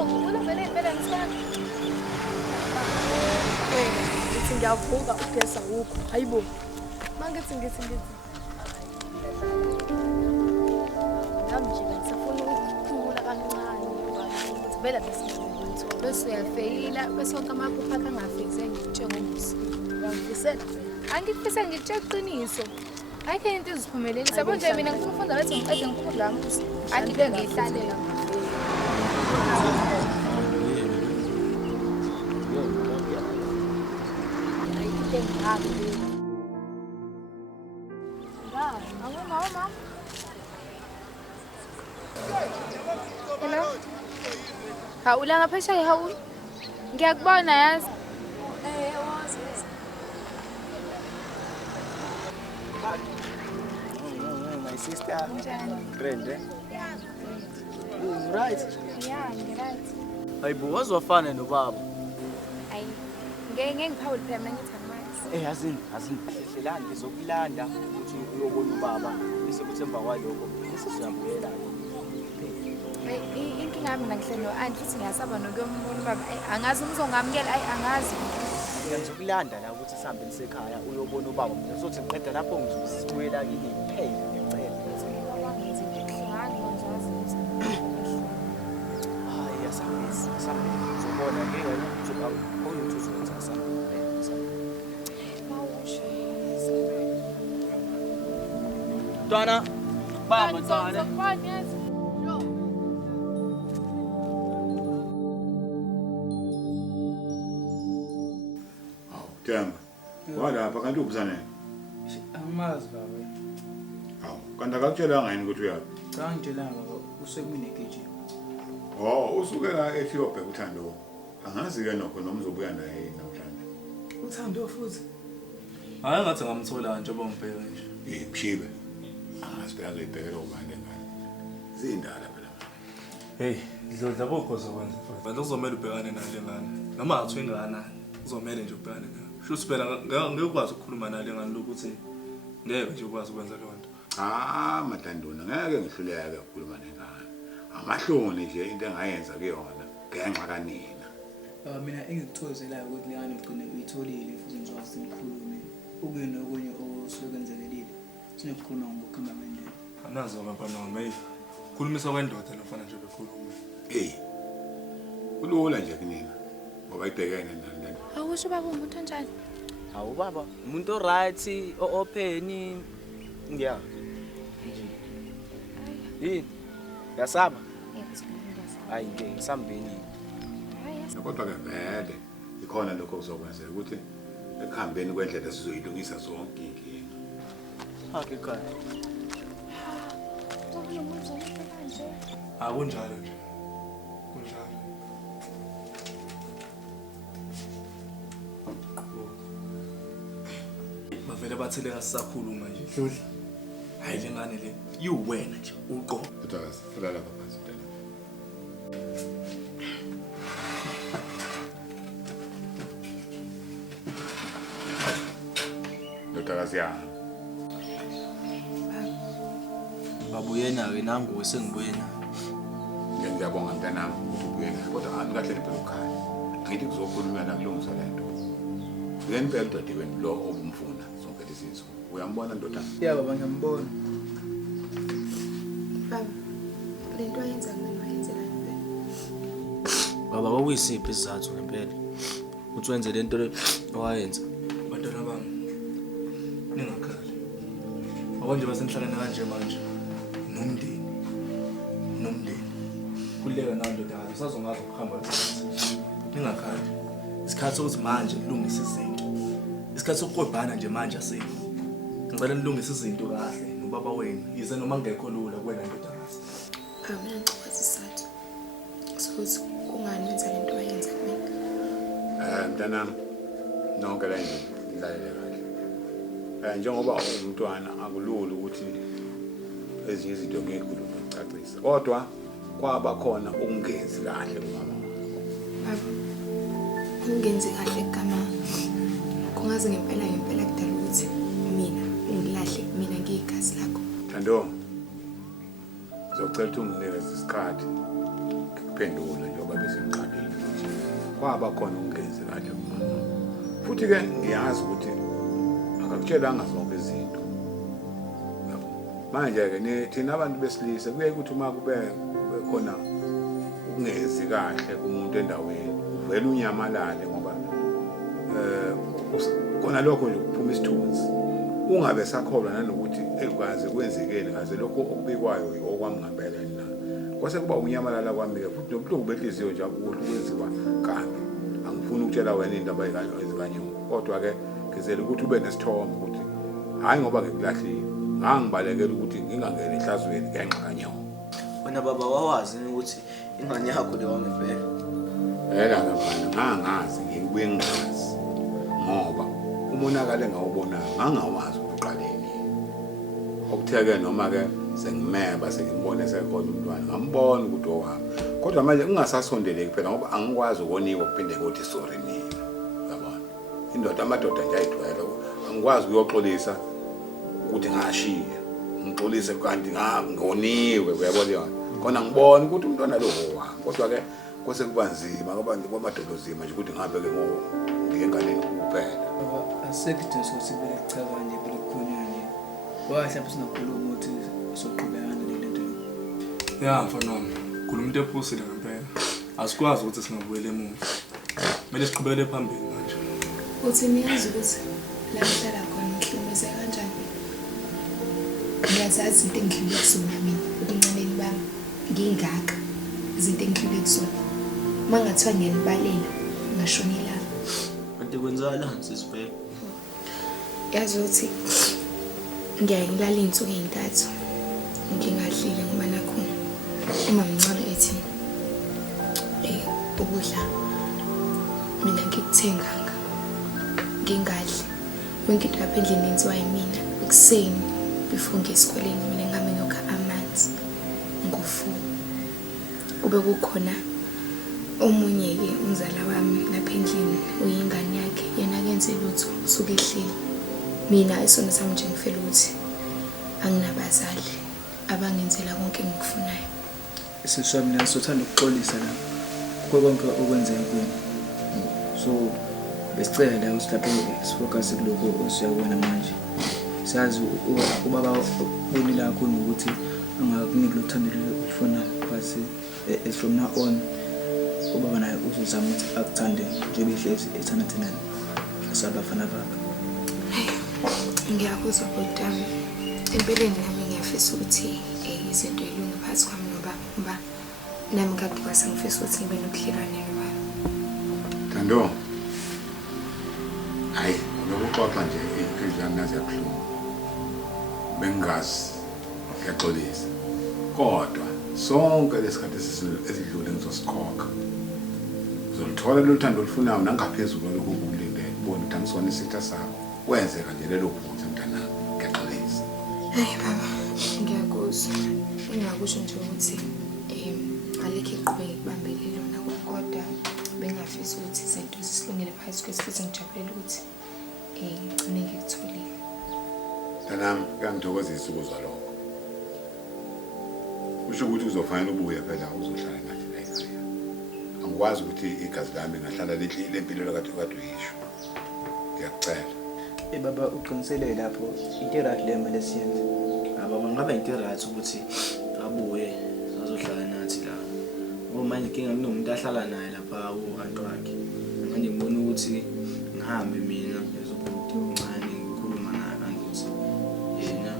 ngisho uluvele impela ngisana. Ngithi ngiyavuka ugesa ukho. Hayibo. Mangithi ngamjika ngisafuna ukukhula kancane ukuthi vele bese uyafeyila bese wonke amaphupho akhe angafezeki njengomusi. Ngiyangifisela. Angifisa ngitshela iqiniso. Ayikho into iziphumelelisa. Yabo nje mina ngifuna ukufunda bese ngiqede ngikhulu la musi. Angike ngihlalela ngafeyila. Hello. Hawu la ngaphesheya hawu. Ngiyakubona yazi. My sister. Friend, eh? Right. Yeah, ngiright. Hayibo wazofana nobaba. Hayi. Ngeke ngiphawule phela mina ngithi angamazi. Azini hlelani ngizokulanda ukuthi uyobona ubaba bese kuthi emva kwalokho bese siyambuyela. Inkinga yami nangihle no anti futhi ngiyasaba nokuyombona ubaba. Angazi umzongamukela angazi. Ngizokulanda la ukuthi sihambe nisekhaya uyobona ubaba. Ngizothi ngiqeda lapho ngizobuyela kini kuphela ngicela. Hayi yasamisi uzobona ngeke ukuthi uzokwenza sama. Donna, baba Donna. Themba. Walapha kanti ubuzane. Angimazi baba. Hawu, kanti akakutshelanga yini ukuthi uyaphi? Cha ngitshelanga baba usekumine egejini. Oh, usuke la eThiopia uThando. Angazi ke nokho noma uzobuya naye namhlanje. Uthando futhi. Hayi ngathi ngamthola nje bombheka nje. Mshibe. Asibeka lebhekela ubani ngani. Zindala phela. Hey, ngizodla bokho zokwenza. Manje uzomela ubhekane nale ngane. Noma athi ingane, uzomela nje ubhekane nayo. Shuthi phela ngekwazi ukukhuluma nale ngane lokuthi ngeke nje ukwazi ukwenza le nto. Matanduna ngeke ngihluleke ukukhuluma nengane. Amahloni nje into engayenza kuyona ngenxa kanina. Mina engikuthokozelayo ukuthi lengane ugcine uyitholile futhi ngizokwazi ukukhuluma. Ukuyena okunye osukenzelelile. Sinokukhuluma ngokukhamba manje. Anazo abafana nami. Khulumisa kwendoda nofana nje bekhuluma. Hey. Kulula nje kunina. Ngoba ibhekene nani. Awusho baba umuntu onjani? Hawu baba, umuntu oright, open, ngiya. Yini? Yasaba? Hayi ke ngisambeni. Kodwa ke vele ikhona lokho kuzokwenzeka ukuthi ekuhambeni kwendlela sizoyilungisa zonke inkinga. Okay khona. Akunjalo nje. Kunjalo. Bavele bathele ngasisakhuluma nje. Hlohla. Hayi lengane le yiwena nje uqo. Kodwa sifuna lapha phansi tena. Dr. Babuyena ke nangu sengibuyena. Ngiyabonga mntanami ukuthi ubuyena kodwa angikahle phela ukhaya. Ngithi kuzokhuluma nakulungisa lento. Uyeni phela uDade wena lo obumfuna zonke lezi zinto. Uyambona ndoda? Yeah baba ngiyambona. Baba lento ayenza mina ayenzela ngempela. Baba kwakuyisiphi isizathu ngempela? Uthi wenze lento le owayenza. Bantwana bami. Ningakhali. Akwanje basenhlalana kanje manje. Nomndeni. Kuleka nayo ndodakazi usazongazi ukuhamba isikhathi. Ningakhali. Isikhathi sokuthi manje kulungisa izinto. Isikhathi sokuqobhana nje manje asikho. Ngicela nilungise izinto kahle nobaba wenu. Yize noma ngekho lula kuwena ndodakazi. Mina ngicabanga isizathu. Sokuthi kungani wenza lento ayenza mina. Mntanami nonke la nje ngilalele kahle. Njengoba umntwana akulula ukuthi ezinye izinto ngekhuluma ngicacisa. Kodwa kwaba khona ukungenzi kahle kumama wakho. Baba. Ungenzi kahle kama kungaze ngempela kudala ukuthi mina ungilahle mina ngiyigazi lakho. Thando. Ngizocela ukuthi unginikeze isikhathi ngikuphendule njengoba besemqaleni kwaba khona ungenzi kahle mama futhi ke ngiyazi ukuthi akakutshelanga zonke izinto yabo manje ke thina abantu besilisa kuye ukuthi uma kube khona ungezi kahle kumuntu endaweni uvela unyamalale ngoba kona lokho nje kuphuma isithunzi ungabe sakholwa nanokuthi ekwazi kwenzekile ngaze lokho okubikwayo okwami ngempela nina kwase kuba unyamalala kwami ke futhi nobuhlungu behliziyo nje akukho kwenziwa kambi angifuni ukutshela wena indaba ezikanyoni kodwa ke ngizela ukuthi ube nesithombe ukuthi hayi ngoba ngikulahlile ngangibalekela ukuthi ngingangena ehlazweni ngenxa kanyoni wena baba wawazi ukuthi ingane yakho le wangempela yena ngaphandle ngangazi ngikubuye ngingazi ngoba umonakalo engawubona ngangawazi ukuqaleni okutheke noma ke sengimeba sengibone sekhona umntwana ngambona ukuthi owami kodwa manje ungasasondeleki phela ngoba angikwazi ukoniwa kuphinde ukuthi sorry mina yabona amadoda nje ayidwele angikwazi ukuyoxolisa ukuthi ngashiya ngixolise kanti ngoniwe uyabona khona ngibona ukuthi umntwana lo owami kodwa ke kwase kuba nzima ngoba kwamadolozima nje ukuthi ngabe ke ngiyenganeni kuphela asekho sosibele cabanye bekukhonyane wahlapha sinakhuluma ukuthi soqhubekana nalento ya mfana wami khuluma into ephusile ngempela asikwazi ukuthi singabuyele emuva kumele siqhubekele phambili manje uthi niyazi ukuthi la ngihlala khona ngihlukumeze kanjani ngiyazazi izinto engidlule kusona mina ubuncaneni bami ngingaka izinto engidlule kusona uma ngathiwa ngiyanibalela ngashonela kanti kwenzala sisibheke yazi ukuthi ngiyayilala izinsuku ezintathu ngingadlile ngoba nakho uma mncane ethi ukudla mina ngikuthenganga ngingadli yonke into lapha endlini yenziwa yimina ekuseni before ngesikoleni mina ngihambe ngokha amanzi ngofu kube kukhona omunye-ke umzala wami lapha endlini uyingane yakhe yena kenze lutho usuke ehleli mina isona sami nje ngifela ukuthi anginabazali abangenzela konke engikufunayo siswami mina sothanda ukuxolisa la konke okwenzeka kuwena so besicela la ukuthi lapho sifocus kuloko osiyabona manje sazi ubaba bonile kakhulu ukuthi angakuniki lothando olufunayo but from now on ubaba naye uzozama ukuthi akuthande njengoba ehlezi ethanda thina asabafana bakhe ngiyakuzwa kodwa empeleni nami ngiyafisa ukuthi izinto yilunge phakathi kwami ngoba nami kade kwasengifisa ukuthi ngibe nobudlelwane nobaba Thando hayi ngokuxoxa nje inhliziyo nazi yabuhlungu bengazi ngiyaxolisa kodwa sonke lesikhathi esidlule ngizosikhokha uzolithola lothando olufunayo nangaphezulu lokho ukulindele ubone ukuthi angisona isitha sakho wenzeka nje lelo phutha mntanami ngiyaxolisa hayi baba ngiyakuzwa engakusho nje ukuthi alikho iqhubeke kubambelele lona kodwa bengafisa ukuthi izinto zisilungele phakathi kwethu futhi ngijabulele ukuthi ngigcine ngikutholile mntanami kuyangithokozisa ukuzwa lokho usho ukuthi uzofanele ubuye phela uzohlala nathi la ekhaya angikwazi ukuthi igazi lami ngahlala lempilo lakade uyisho ngiyakucela baba uqinisele lapho into right le manje siyenze baba ngabe into right ukuthi abuye azohlala nathi la ngoba manje inkinga kunomuntu ahlala naye lapha u-aunt wakhe manje ngibona ukuthi ngihambe mina ngizobuthi umncane ngikhuluma naye kanti ukuthi yena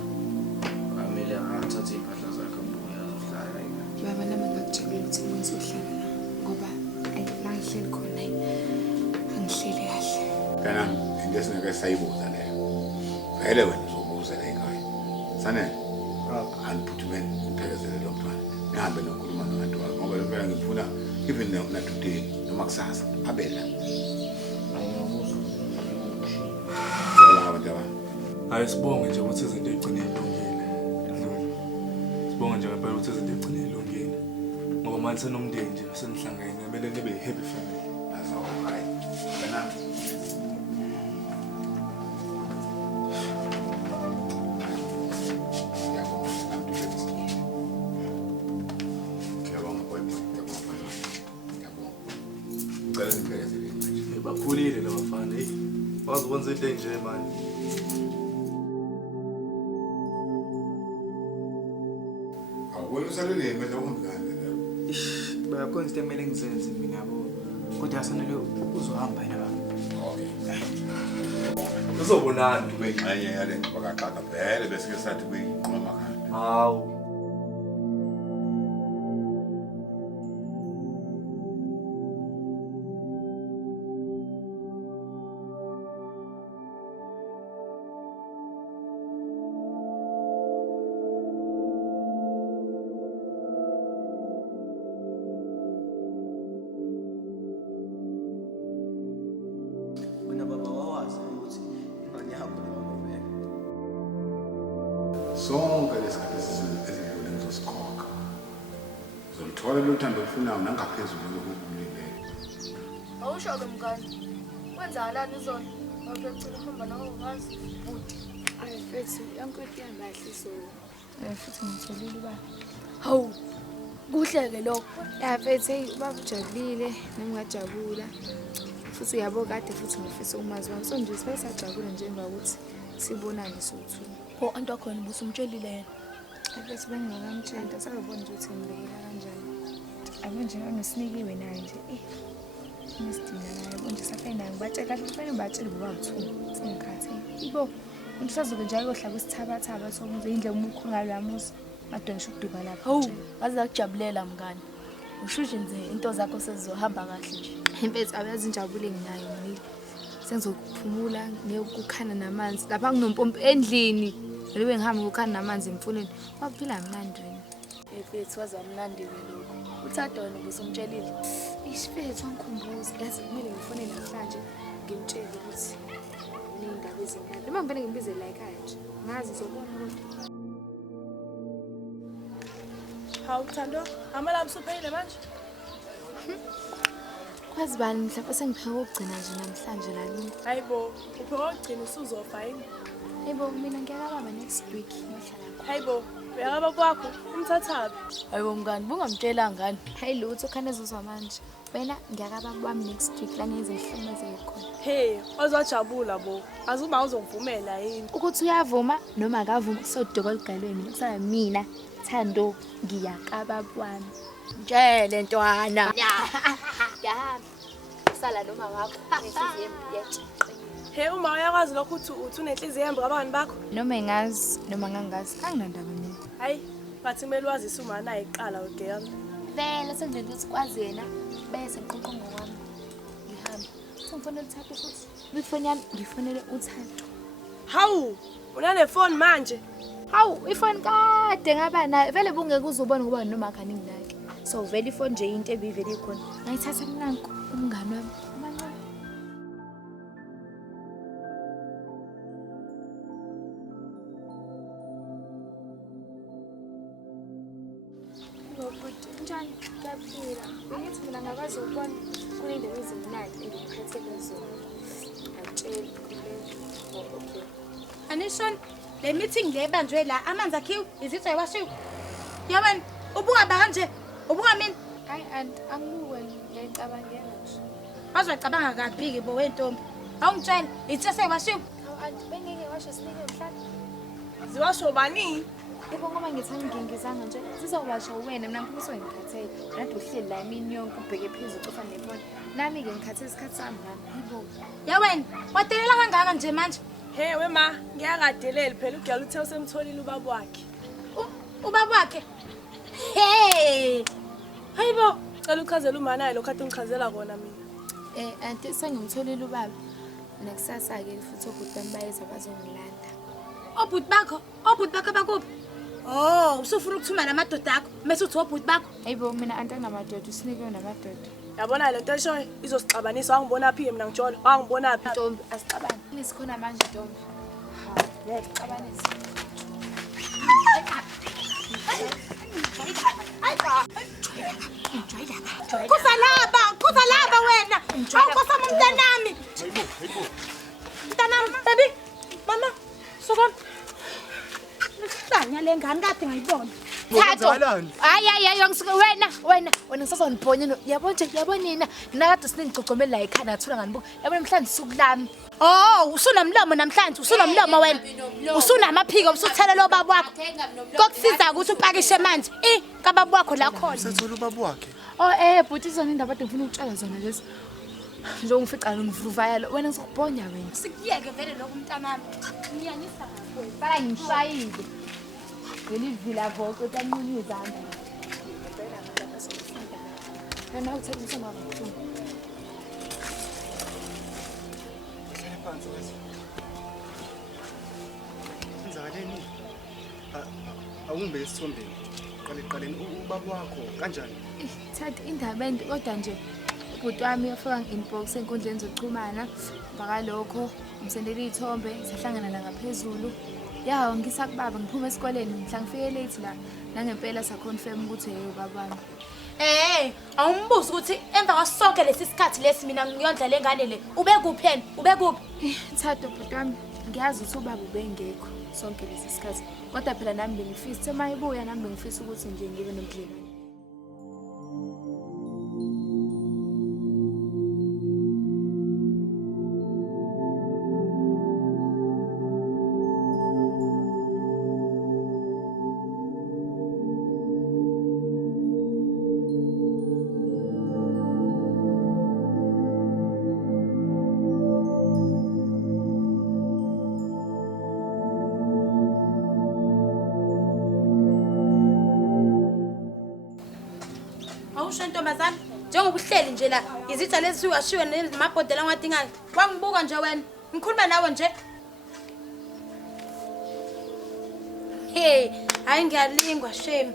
amele athathe impahla zakhe abuye azohlala baba nami ngakujabula ukuthi ngizohlala na ngoba la ngihleli khona angihleli kahle kana into esingeke sayibuza leyo vele wena uzobuza la ekhaya sanele angiphuthume uphekezele lo mntwana nihambe nokhuluma nabantu wakho ngoba phela ngifuna even today noma kusasa abela hayi sibonge nje ukuthi izinto igcine ilungile sibonge nje ngempela ukuthi izinto igcine ilungile ngoba manje senomndeni nje senihlangene kumele nibe happy family azo hayi kana bakhulile labafana hey wazokwenza into enje manje awubona usalele manje ungani bayakhona into emele ngizenze mina yabo kodwa asanele uzohamba yena baba okay uzobonana ube ingxenye yale nto bakaxaka vele bese ke sathi kuyiqoma kanti hawu sonke lesikhathi esidlule ngizosikhokha uzolithola lothando olufunayo nangaphezulu lokukulindele Awusho-ke mngani, kwenzakalani izolo? Wabecela uhamba nawe ungazi? Mfethu, yankwethu yangahlisa futhi ngitholile ubaba. Hawu, kuhle-ke lokho. Mfethu, hey, ubaba ujabulile, nami ngajabula. Futhi uyabo kade futhi ngifisa ukumazi wami. So nje sibe sajabula njengokuthi sibonane sowu-2. Pho antu akhona ubusumtshelile yena. Mfethu bengingakamtshela, sakubona nje ukuthi ngibekela kanjani. Abo nje onesinikiwe naye nje. Nesidina naye bonje safena ngibatshela kahle kufanele ngibatshele ngoba u2 sengikhathe. Ibo umuntu sazobe nje ayohlala kwisithabathaba sokuze indle umukho ngalwamuzi madongisha ukuduka lapha. Hawu, waze akujabulela mngani. Ushushe nje into zakho sezizohamba kahle nje. Mfethu abayazi injabulo enginayo mina. Sengizokuphumula nekukhana namanzi. Lapha kunompompi endlini. Libe ngihamba ukukhana namanzi emfuleni. Waphila mnandi wena. Mfethu waze amnandi-ke lokho. Uthadona ubusumtshelile. Isifethu wangikhumbuza. Yazi kumele ngifonele namhlanje ngimtshele ukuthi nindaba ezimnandi. Noma ngibene ngimbize la ekhaya nje. Ngazi izobona kodwa. Hawu Thando, amalaphu usuphelile manje? Kwazi bani mhlawumbe sengipheka ukugcina nje namhlanje la kimi. Hayibo, upheka ukugcina usuzofa yini? Hayibo mina ngiyakababa next week ngiyohlala. Hayibo, uyakaba kwakho umthathaphi? Hayibo mngani, bungamtshela ngani? Hayi lutho khane ezozwa manje. Wena ngiyakaba bami next week la ngeze ngihlumezeke khona. Hey, ozojabula bo. Azuba uzongivumela yini? Ukuthi uyavuma noma akavumi sodoko ligalweni kusala mina Thando ngiyakaba bwami. Mtshele ntwana. Yahamba. Sala noma wakho nenhliziyo embiyatshe. Hey, uma uyakwazi lokho uthi unenhliziyo embi kabani bakho? Noma engazi noma ngangazi kanginandaba mina. Hayi, bathi kumele wazise uma naye iqala ugirl. Vele sendlela ukuthi kwazi yena bese ngiqoqongo kwami. Ngihamba. Sengifonela uThando futhi. Ifoni yami ngifonele uThando. Hawu, unale phone manje? Hawu, ifoni kade ngaba nayo. Vele bungeke uzubone ngoba noma khani nginake. So vele ifoni nje into ebivele ikhona. Ngayithatha mnanko umngani wami. Njani kaphila bengithi mina ngakwazi ukubona kunindaba ezimnandi engiphethe kuzona ngitshela okay Anishon le meeting le banjwe la amanzi akhiwe izitsha ewashiwe yabani ubungaba kanje ubungamini hayi and angibuke ngiyacabangela nje bazwacabanga kabi ke bo wentombi awungitshela izitsha sewashiwe and bengeke washo sinike mhlawumbe ziwasho bani? Yebo ngoba ngithanda ngingizanga nje sizowasha wena mina ngiphuso ngikhathele nathi uhleli la imini yonke ubheke phezulu ucofa nefoni nami ke ngikhathele isikhathi sami nami yibo ya wena wadelela kangaka nje manje Hey wema ngiyakadeleli phela ugirl uthe usemtholile ubaba wakhe ubaba wakhe hey hayibo cela uchazela uma naye lokho kade ngichazela kona mina anti sengimtholile ubaba nekusasa ke futhi obhuti bami bayeza bazongilanda obhuti bakho bakuphi Oh, usufuna ukuthuma namadoda akho, mase uthi obhuti bakho. Hayibo mina anti namadoda usinike namadoda. Yabona le nto eshoyo izosixabanisa wangibona phi mina ngitsholo. Wangibona phi? Ntombi asixabane. Nisikhona manje ntombi. Ha, yexabanisa. Kusalaba wena. Awukosama umntanami. Mntanami, baby. Mama, sokon. Sanya lengane kade ngayibona. Thato. Hayi ngisuke wena ngisazonibhonya yabo nje yabo nina nginakade siningigqogomela la ekhaya nathola ngani buka yabo namhlanje sukulami Oh usunamlomo namhlanje usunomlomo wena usunamaphiko usuthela lo baba wakho kokusiza ukuthi upakishe amanzi kababa wakho la khona Sethola ubaba wakhe. Bhuti zona indaba ade ngifuna ukutshala zona lezi nje ngifica ngivuvaya lo wena ngizokubhonya wena sikuyeke vele lokho umntanami ngiyanisa bala ngishayile ngelivila voko etanqunye izandla wena uthengisa mabuthu Hlale phansi wena. Inzakaleni? Awumbe esithombeni. Qaleqaleni ubaba wakho kanjani? thatha indaba ende kodwa nje ubhuti wami yafika nge-inbox enkundleni zokuxhumana bakalokho umsendela iy'thombe sahlangana la ngaphezulu yawo ngisakubaba ngiphuma esikoleni mhla ngifike late la nangempela saconfirm ukuthi ubaba wami awumbuza ukuthi emva kwasonke lesi sikhathi lesi mina ngiyondla lengane le ube kuphi yena ube kuphi thatha ubhuti wami ngiyazi ukuthi ubaba ubengekho sonke lesi sikhathi kodwa phela nami bengifisa uthe uma ibuya nami bengifisa ukuthi nje ngibe nomdlelwane Ntombazana njengoba uhleli nje la izitha lezi suwashiwe nemabhodela ngadingayo wangibuka nje wena ngikhuluma nawe nje hayi ngiyalingwa shame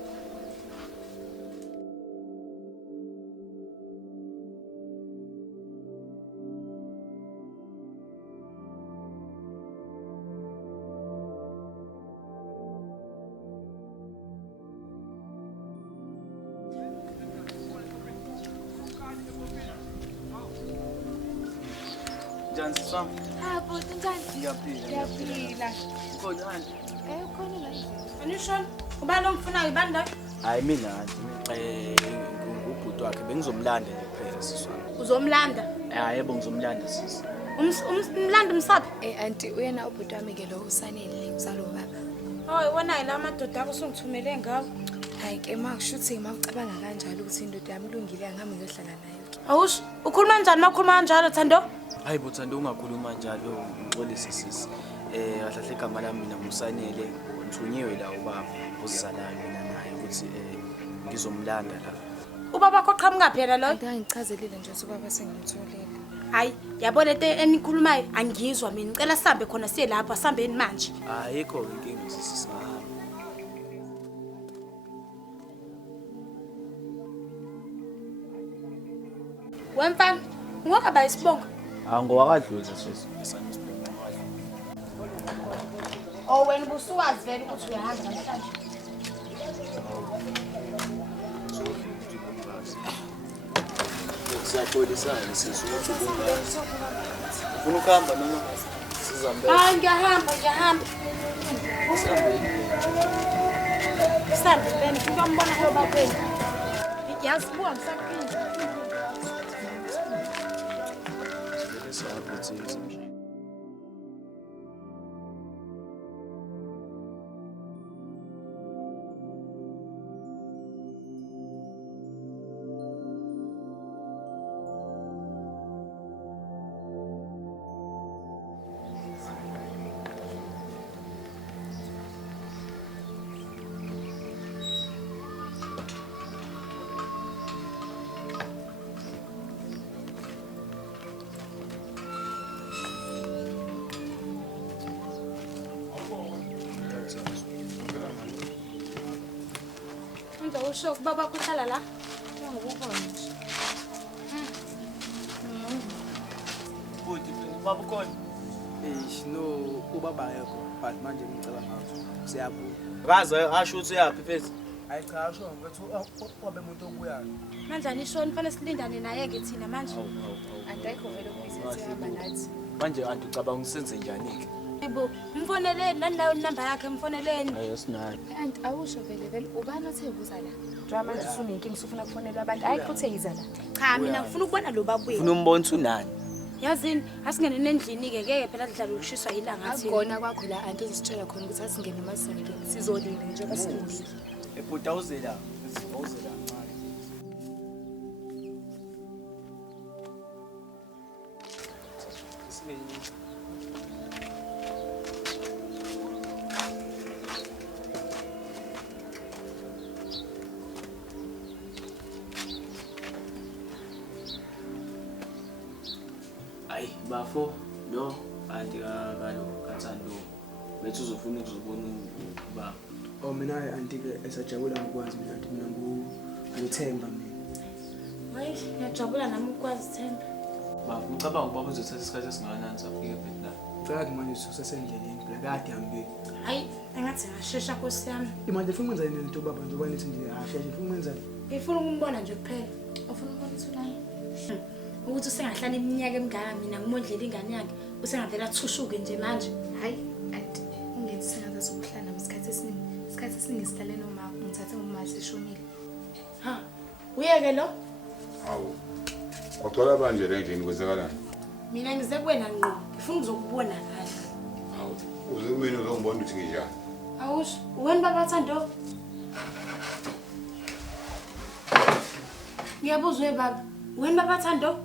Jansi swam. Bhuti njani? Ngiyaphila. Ukhona manje? Ukhona la. Anishona ubani omfunayo ibani la? Hayi mina ubhuti wakhe bengizomlanda nje kuphela siswami. Uzomlanda? Yebo ngizomlanda sisi. Umlanda umsaphi? Aunty uyena ubhuti wami ke lo usanele uzalo baba. Hayi wona la amadoda akho songithumele ngawo. Hayi ke makushuthi mawucabanga kanjalo ukuthi indoda yami ilungile angihamba ngiyohlala nayo. Awusho ukhuluma kanjani makhuluma kanjalo Thando? Hayi Thando ungakhuluma njalo ngixolise sisi. Kahle igama lami mina Musanele ngithunyiwe la ubaba uzizalayo mina naye ukuthi ngizomlanda la. Ubaba wakho qhamuka phela lo? Ngichazelile nje ukuthi ubaba sengimtholile. Hayi yabo lento enikhulumayo angizwa mina ngicela sihambe khona siye lapha sihambeni manje. Ayikho inkinga sisi. Wemfana ngokaba isibongo. Ngowakadlulisa sisi esanisibongo wakadlula. Wena busuwazi vele ukuthi uyahamba namhlanje. Siyaxolisana sisi ukuthi ubungazi. Ufuna ukuhamba noma sizambele? Hayi ngiyahamba. Sihambe vele ngiyambona lo bakwenu. Ngiyazibuka ngisaqinile. Usho baba kuhlala la? Ngokukhona nje. Bhuti ubaba ukhona? No ubaba yakho but manje ngicela ngazo. Siyabuya. Ngaze asho ukuthi uyapi mfethu? Hayi cha asho mfethu wabe umuntu obuyayo. Manje anishoni fanele silindane naye ke thina manje. Andayikho vele ukuyisethehamba nathi. Manje anti ucabanga usenze njani ke? Yebo, mfoneleni nanayo inamba yakhe mfoneleni. Ayesinayo. And awusho vele ubani othe ubuza la? Drama manje usunenkingi usufuna kufonela abantu. Hayi futhi eyiza la. Cha mina ngifuna ukubona lo babuye. Ufuna umbona unani? Yazini asingene endlini ke ngeke phela sidlala ukushiswa ilanga athi. Akugona kwakho la anti uzisitshela khona ukuthi asingene emasonke. Sizolile nje basilungile. Ebhuta uzela. Uzela kancane. Ayi bafo lo anti kalo kathando bethu uzofuna ukuzobona ubaba. Oh mina anti-ke esajabula ngikwazi mina anti mina nguThemba mina. Hayi ngiyajabula nami ukwazi Themba. Bafo ngicabanga ubaba uzothatha isikhathi esingakanani safika ebhedla. Ngicela manje usesendleleni phela kade hambe. Hayi engathi ngashesha Nkosi yami. Imanje ufuna ukwenza yini lento baba njengoba nithi nje asheshe ufuna ukwenza Ngifuna ukumbona nje kuphela. Ufuna ukubona uthulani? Ukuthi usengahlala iminyaka emingaka mina ngimondlela ingane yakhe usengavela athushuke nje manje. Hayi anti ungethi singaza sokuhlala isikhathi esiningi sihlale noma ngithathe ngomazi eshonile. Ha uyeke lo? Hawu. Waqala manje le ndini kwenzakalani? Mina ngize kuwena ngqo ngifuna ukuzokubona kahle. Hawu. Uze kumina uzongibona ukuthi nginjani. Awusho wena baba Thando? Ngiyabuzwa baba wena baba Thando?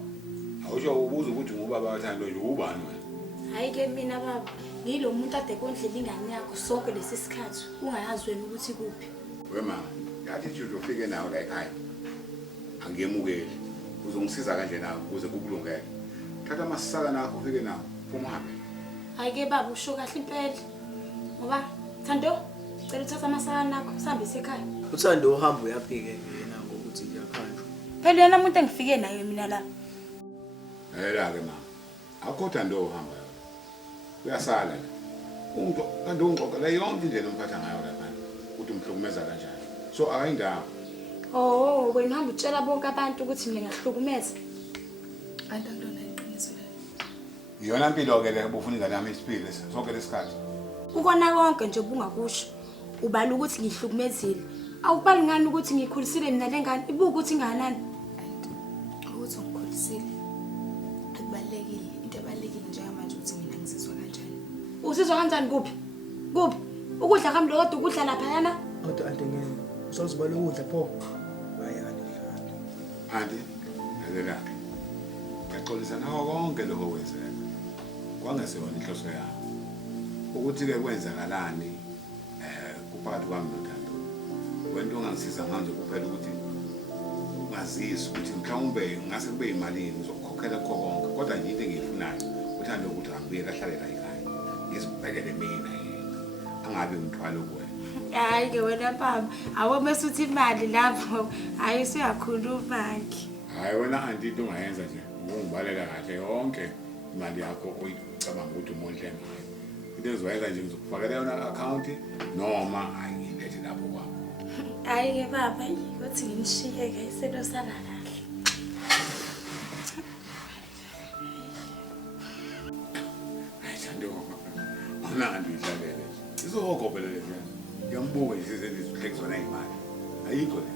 Awusho ubuza ukuthi ngubaba kaThando nje ubani wena? Hayi ke mina baba ngilo umuntu ade kondlela ingane yakho sonke lesi sikhathi ungayazi wena ukuthi kuphi. Wema, yathi nje uzofike nawe la ekhaya. Angiyemukeli. Uzongisiza kanje nawe ukuze kukulungele. Thatha amasaka nakho ufike nawe. Phuma uhambe. Hayi ke baba usho kahle impela. Ngoba Thando cela uthatha amasaka nakho sihambise ekhaya. Uthando uhamba uyaphike yena ngokuthi ngiyakhanjwa. Phela yena umuntu engifike naye mina la. Ke ma. Akho Thando uhamba. Uyasala la. Umuntu kanti ungqoqela yonke indlela umphatha ngayo lapha. Uthi umhlukumeza kanjani. So akayindawo. Oh, wena hamba utshela bonke abantu ukuthi mina ngiyahlukumeza. Anti akulona iqiniso lelo. Iyona impilo ke le ubufuna ingane yami isiphile sonke lesikhathi. Ukona konke nje bungakusho. Ubala ukuthi ngihlukumezile. Awubali ngani ukuthi ngikhulisile mina lengane ibuka ukuthi inganani. Ukuthi ngikhulisile. Akubalekile into ebalekile njengamanje ukuthi mina ngizizwa kanjani. Usizwa kanjani kuphi? Kuphi? Ukudla kambe kodwa ukudla lapha yana? Kodwa anti ngeke usozibala ukudla pho. Hayi anti. Anti, yalela. Yaxolisa nawo konke lokho kwenzeka. Kwangesona inhloso yakho. Ukuthi ke kwenzakalani kuphakathi kwami noThando. Wento ongangisiza manje kuphela ukuthi ngazizwe ukuthi mhlawumbe ngase kube imali ngizokukhokhela konke kodwa nje into engiyifunayo uThando ukuthi angibuye kahlale la ekhaya. Ngizibhekele mina yena. Angabe umthwalo kuwena. Hayi ke wena baba, awomese uthi imali lapho. Hayi usuyakhuluma ke. Hayi wena anti into ungayenza nje. Ungibalela kahle yonke imali yakho oyicabanga ukuthi umondle ngayo. Into ezoyenza nje ngizokufakela yona account noma ayilethe lapho kwakho. Hayi ke baba, uthi ngishiye ke isento sala kahle. Hayi Thando. Ona andidlalele. Izokopela le nto. Ngiyambuka nje izihlekisona imali. Ayikho le.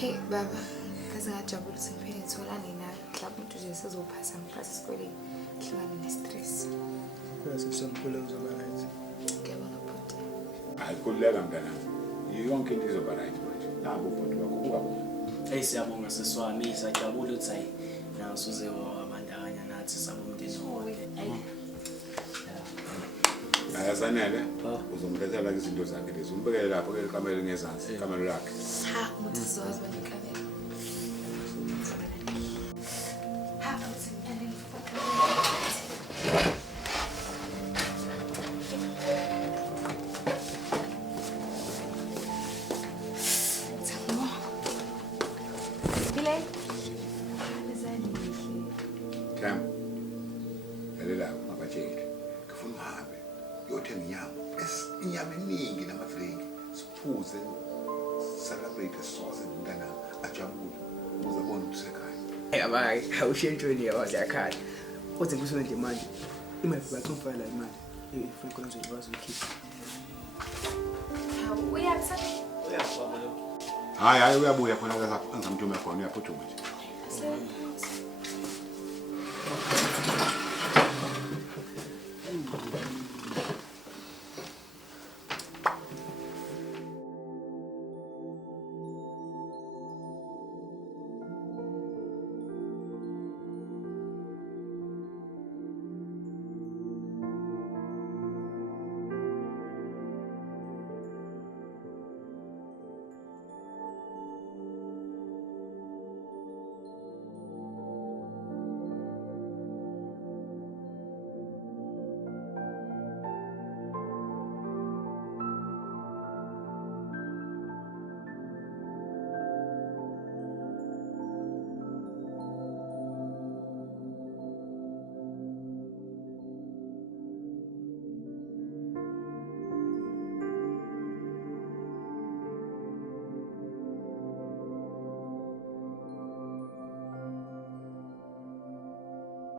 Hey baba, kaze ngajabula ukuthi ngiphinde ngitholane nawe. Mhlawumbe nje sizophasa ngiphasa esikoleni. Ngihlangana ne-stress. Kuyasesamkhulu uzoba right. Ngiyabonga bhuti. Hayi kuleka mntanami. Yonke into izoba right manje. Nabo bhuti bakho ukubabona. Hey siyabonga seswami sajabula ukuthi hayi nansuze wabandakanya nathi sabomndeni wonke. Ayasanele uzomlethela izinto zakhe lezi umbekele lapho ke kamera ngezansi kamera lakhe. Ha, umuthi sizowazi banekamera. Ha, uthi ngiyalini Cam. Yalela mabajele. Ngifuna uhambe. Uyothenga inyama eningi nama-drink. Siphuze. Celebrate soze mntana ajabule. Ukuze abone ukuthi usekhaya. Abayi awushentshweni yawo yakhala. Uthi ngisho nje manje imali yakho ufala imali. ifuna kwenza ukwazi ukukhipha. Hawu uyaphi? Hayi uyabuya khona ngizamthuma khona uyaphuthuma nje.